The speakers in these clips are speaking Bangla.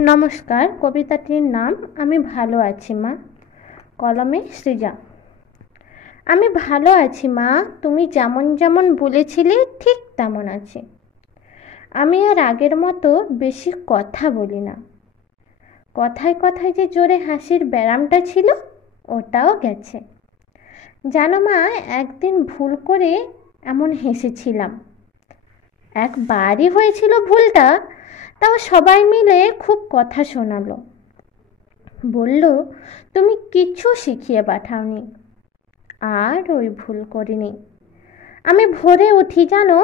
নমস্কার, কবিতাটির নাম আমি ভালো আছি মা। কলমে সৃজা। আমি ভালো আছি মা, তুমি যেমন যেমন বলেছিলে ঠিক তেমন আছি। আমি আর আগের মতো বেশি কথা বলি না। কথায় কথায় যে জোরে হাসির ব্যারামটা ছিল ওটাও গেছে। জানো মা, একদিন ভুল করে এমন হেসেছিলাম। একবারই হয়েছিল ভুলটা, তাও সবাই মিলে খুব কথা শোনালো। বলল তুমি কিছু শিখিয়ে পাঠাওনি। আর ওই ভুল করিনি। আমি ভোরে উঠি জানো,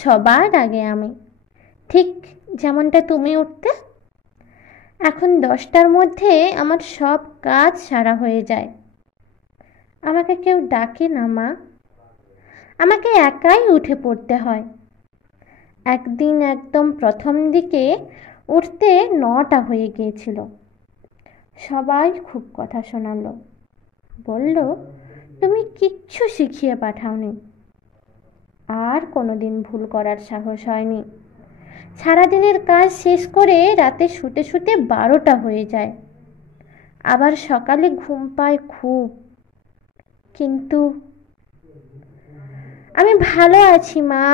সবার আগে আমি, ঠিক যেমনটা তুমি উঠতে। এখন 10টার মধ্যে আমার সব কাজ সারা হয়ে যায়। আমাকে কেউ ডাকে না মা, আমাকে একাই উঠে পড়তে হয়। একদিন একদম প্রথম দিকে উঠতে 9টা হয়ে গিয়েছিল। সবাই খুব কথা শোনালো, বলল তুমি কিচ্ছু শিখিয়ে পাঠাওনি। আর কোনোদিন ভুল করার সাহস হয়নি। সারাদিনের কাজ শেষ করে রাতে শুতে শুতে 12টা হয়ে যায়। আবার সকালে ঘুম পায় খুব। কিন্তু আমি ভালো আছি মা,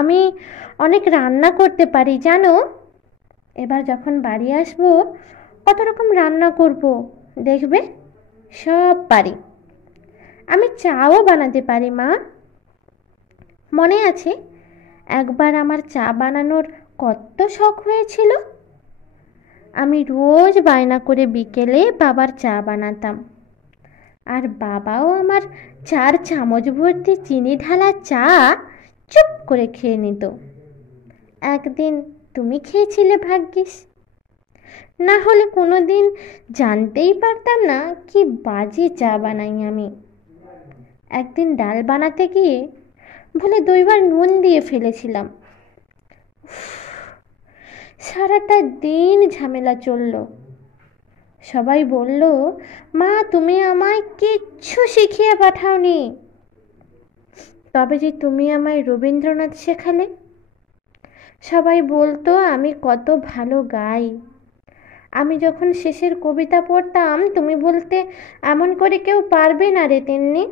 আমি অনেক রান্না করতে পারি জানো। এবার যখন বাড়ি আসবো কত রকম রান্না করব, দেখবে সব পারি। আমি চাও বানাতে পারি মা। মনে আছে একবার আমার চা বানানোর কত শখ হয়েছিল। আমি রোজ বায়না করে বিকেলে বাবার চা বানাতাম। আর বাবাও আমার 4 চামচ ভর্তি চিনি ঢালা চা চুপ করে খেয়ে নিত। একদিন তুমি খেয়েছিলে ভাগ্যিস, না হলে কোনোদিন জানতেই পারতাম না কি বাজে চা বানাই আমি। একদিন ডাল বানাতে গিয়ে ভুলে 2বার নুন দিয়ে ফেলেছিলাম। সারাটা দিন ঝামেলা চলল। সবাই বলল মা তুমি আমায় কিচ্ছু শিখিয়ে পাঠাওনি। তবে যে তুমি আমায় রবীন্দ্রনাথ শেখালে। সবাই বলতো আমি কত ভালো গাই। আমি যখন শেষের কবিতা পড়তাম তুমি বলতে এমন করে কেউ পারবে না রে তিন্নি।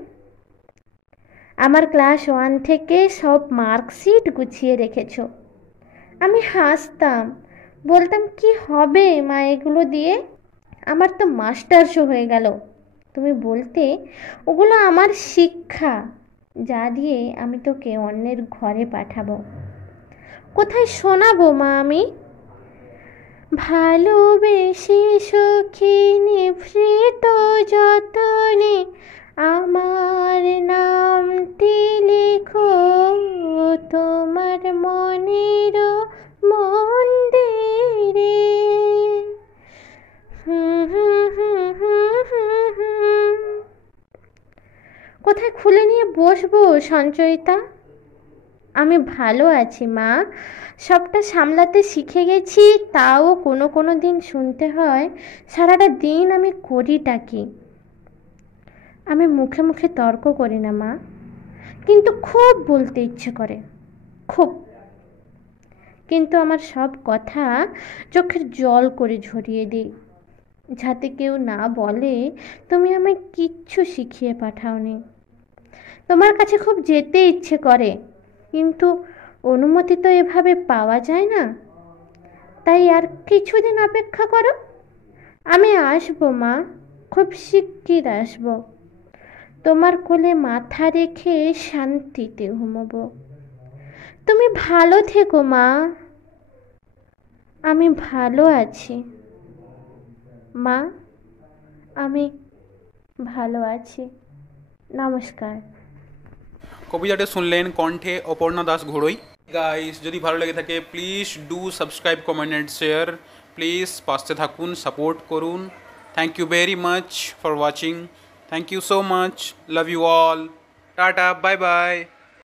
আমার ক্লাস 1 থেকে সব মার্কশিট গুছিয়ে রেখেছো। আমি হাসতাম, বলতাম কি হবে মা এগুলো দিয়ে, আমার তো মাস্টার্সও হয়ে গেল। তুমি বলতে ওগুলো আমার শিক্ষা, যা দিয়ে আমি তোকে অন্যের ঘরে পাঠাবো। কোথায় শোনাবো মা আমি? ভালোবেসে সখী নিভৃত যতনে আমার নামটি লেখো তোমার মনের মন্দিরে। কোথায় খুলে নিয়ে বসবো সঞ্চয়িতা? আমি ভালো আছি মা, সবটা সামলাতে শিখে গেছি। তাও কোনো কোনো দিন শুনতে হয় সারাটা দিন আমি করিটা কি। আমি মুখে মুখে তর্ক করি না মা, কিন্তু খুব বলতে ইচ্ছে করে, খুব। কিন্তু আমার সব কথা চোখের জল করে ঝরিয়ে দিই, যাতে কেউ না বলে তুমি আমায় কিচ্ছু শিখিয়ে পাঠাওনি। তোমার কাছে খুব যেতে ইচ্ছে করে, কিন্তু অনুমতি তো এভাবে পাওয়া যায় না। তাই আর কিছুদিন অপেক্ষা করো, আমি আসবো মা, খুব শিগগির আসবো। তোমার কোলে মাথা রেখে শান্তিতে ঘুমোবো। তুমি ভালো থেকো মা। আমি ভালো আছি মা, আমি ভালো আছি। নমস্কার। কবিতাটা শুনলেন কণ্ঠে অপর্ণা দাস ঘোড়ই। গাইস, যদি ভালো লেগে থাকে please do subscribe, comment and share. Please পাশে থাকুন, সাপোর্ট করুন। Thank you very much for watching. Thank you so much. Love you all. Tata, bye by.